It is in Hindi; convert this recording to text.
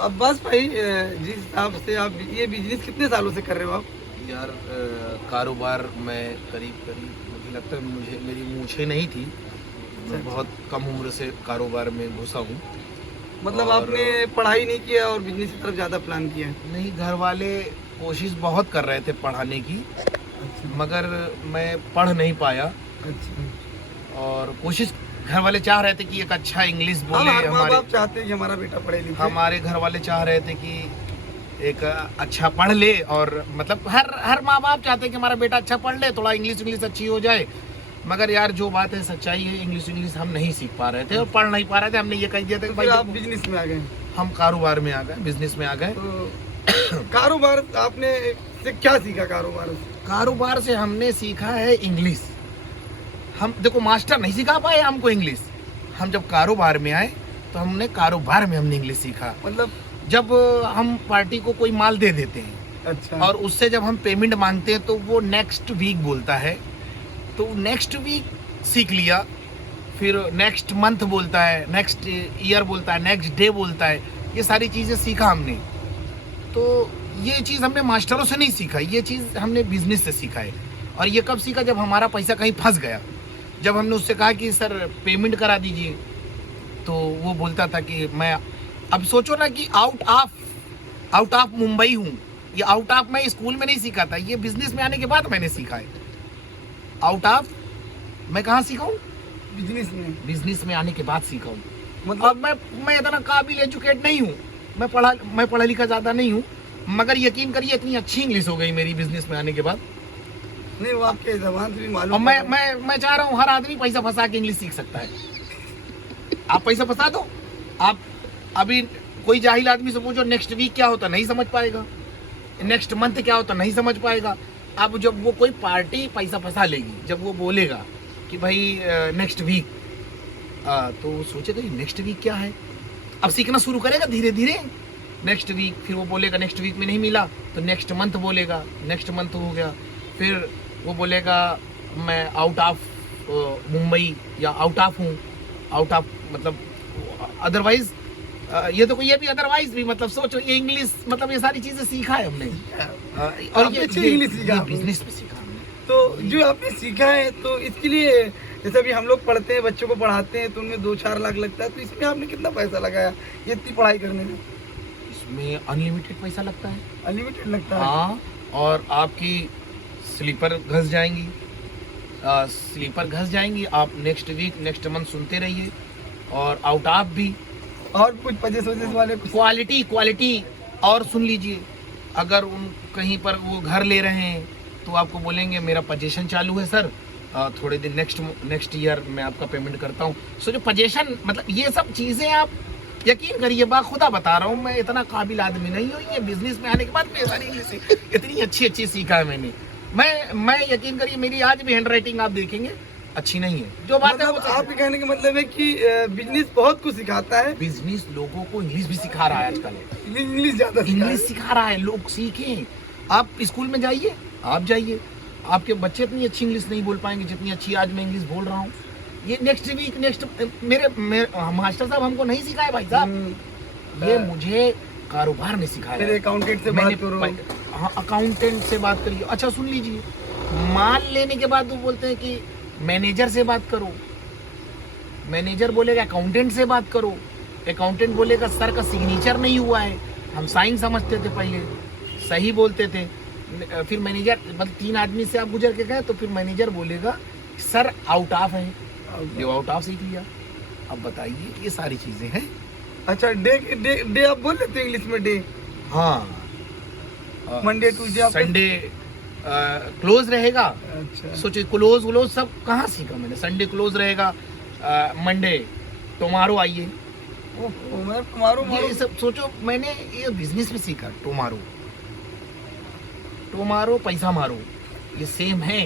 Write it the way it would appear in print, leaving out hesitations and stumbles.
अब्बास भाई, जिस हिसाब से आप ये बिजनेस कितने सालों से कर रहे हो आप? यार कारोबार में करीब मुझे लगता है मुझे मेरी मूछें नहीं थी। मैं बहुत कम उम्र से कारोबार में घुसा हूँ। मतलब और आपने पढ़ाई नहीं किया और बिजनेस की तरफ ज़्यादा प्लान किया है? नहीं, घर वाले कोशिश बहुत कर रहे थे पढ़ाने की, अच्छा मगर मैं पढ़ नहीं पाया। अच्छा। और कोशिश घर वाले चाह रहे थे कि एक अच्छा इंग्लिश हाँ, बोले। हर माँ हमारे बाप चाहते हैं कि हमारा बेटा पढ़े लिखे। हमारे घर वाले चाह रहे थे कि एक अच्छा पढ़ ले, और मतलब हर माँ बाप चाहते हैं कि हमारा बेटा अच्छा पढ़ ले, थोड़ा इंग्लिश अच्छी हो जाए। मगर यार जो बात है सच्चाई है, इंग्लिश हम नहीं सीख पा रहे थे और पढ़ नहीं पा रहे थे। हमने ये कह दिया था कि तो भाई फिर आप देखो, बिजनेस में आ गए? हम कारोबार में आ गए, बिजनेस में आ गए। तो कारोबार आपने से क्या सीखा कारोबार से? कारोबार से हमने सीखा है इंग्लिश। हम देखो, मास्टर नहीं सिखा पाए हमको इंग्लिश। हम जब कारोबार में आए तो हमने कारोबार में हमने इंग्लिश सीखा। मतलब जब हम पार्टी को कोई माल दे देते हैं अच्छा। और उससे जब हम पेमेंट मांगते हैं तो वो नेक्स्ट वीक बोलता है, तो नेक्स्ट वीक सीख लिया। फिर नेक्स्ट मंथ बोलता है, नेक्स्ट ईयर बोलता है, नेक्स्ट डे बोलता है। ये सारी चीज़ें सीखा हमने। तो ये चीज़ हमने मास्टरों से नहीं सीखा, ये चीज़ हमने बिजनेस से सीखा है। और ये कब सीखा? जब हमारा पैसा कहीं फंस गया। जब हमने उससे कहा कि सर पेमेंट करा दीजिए, तो वो बोलता था कि मैं, अब सोचो ना कि आउट ऑफ मुंबई हूँ। ये आउट ऑफ मैं स्कूल में नहीं सीखा था, ये बिजनेस में आने के बाद मैंने सीखा है। आउट ऑफ मैं कहाँ सीखा हूँ? बिजनेस में आने के बाद सीखा हूँ। मतलब अब मैं इतना काबिल एजुकेट नहीं हूँ, मैं पढ़ा लिखा ज़्यादा नहीं हूँ, मगर यकीन करिए इतनी अच्छी इंग्लिश हो गई मेरी बिजनेस में आने के बाद। नहीं, वो आपके जबान से भी मालूम। और मैं चाह रहा हूँ हर आदमी पैसा फंसा के इंग्लिश सीख सकता है। आप पैसा फंसा दो, आप अभी कोई जाहिल आदमी से पूछो नेक्स्ट वीक क्या होता, नहीं समझ पाएगा। नेक्स्ट मंथ क्या होता, नहीं समझ पाएगा। अब जब वो कोई पार्टी पैसा फंसा लेगी, जब वो बोलेगा कि भाई नेक्स्ट वीक, तो वो सोचेगा नेक्स्ट वीक क्या है। अब सीखना शुरू करेगा धीरे धीरे। नेक्स्ट वीक, फिर वो बोलेगा नेक्स्ट वीक में नहीं मिला तो नेक्स्ट मंथ बोलेगा, नेक्स्ट मंथ हो गया। फिर वो बोलेगा मैं आउट ऑफ मुंबई या आउट ऑफ हूँ। आउट ऑफ मतलब अदरवाइज, ये तो ये भी अदरवाइज भी, मतलब सोचो ये इंग्लिश, मतलब ये सारी चीजें सीखा है हमने। और ये इंग्लिश सीखा बिजनेस में सीखा हमने। तो जो आपने सीखा है, तो इसके लिए जैसे अभी हम लोग पढ़ते हैं, बच्चों को पढ़ाते हैं तो उनमें 2-4 लाख लगता है, तो इसमें आपने कितना पैसा लगाया ये इतनी पढ़ाई करने में? इसमें अनलिमिटेड पैसा लगता है। अनलिमिटेड लगता है? हाँ, और आपकी स्लीपर घस जाएंगी, आप नेक्स्ट वीक नेक्स्ट मंथ सुनते रहिए। और आउट ऑफ भी, और कुछ पजेस वाले कुछ? क्वालिटी और सुन लीजिए। अगर उन कहीं पर वो घर ले रहे हैं तो आपको बोलेंगे मेरा पजेशन चालू है सर, थोड़े दिन नेक्स्ट ईयर मैं आपका पेमेंट करता हूँ। सो जो पजेशन, मतलब ये सब चीज़ें आप यकीन करिए, खुदा बता रहा हूँ, मैं इतना काबिल आदमी नहीं हूँ। ये बिजनेस में आने के बाद मैं सारी इंग्लिश इतनी अच्छी सीखा है मैंने। मैं यकीन करिए मेरी आज भी हैंड राइटिंग आप देखेंगे अच्छी नहीं है। जो बात है वो आपके कहने का मतलब है कि बिजनेस बहुत कुछ सिखाता है। बिजनेस लोगों को इंग्लिश भी सिखा रहा है आजकल। इंग्लिश ज्यादा इंग्लिश सिखा रहा है, लोग सीखें। आप स्कूल में जाइए, आप जाइए, आपके बच्चे इतनी अच्छी इंग्लिश नहीं बोल पाएंगे जितनी अच्छी आज मैं इंग्लिश बोल रहा हूँ। ये नेक्स्ट वीक मेरे मास्टर साहब हमको नहीं सिखाए भाई साहब, ये मुझे कारोबार में सिखाया। अकाउंटेंट से बात करो। हाँ, अकाउंटेंट से बात करिए। अच्छा सुन लीजिए, माल लेने के बाद वो बोलते हैं कि मैनेजर से बात करो, मैनेजर बोलेगा अकाउंटेंट से बात करो, अकाउंटेंट बोलेगा सर का सिग्नेचर नहीं हुआ है। हम साइन समझते थे पहले, सही बोलते थे। फिर मैनेजर, मतलब 3 आदमी से आप गुजर के गए तो फिर मैनेजर बोलेगा सर आउट ऑफ है, ये आउट ऑफ सीख लिया। अब बताइए, ये सारी चीजें हैं। अच्छा, डे आप बोल लेते इंग्लिश में? डे, हाँ, मंडे ट्यूसडे संडे क्लोज रहेगा। अच्छा, सोचिए क्लोज सब कहाँ सीखा मैंने। संडे क्लोज रहेगा, मंडे टुमारो आइए। मैं टुमारो ये सब सोचो, मैंने ये बिजनेस में सीखा। टुमारो पैसा मारो, ये सेम है।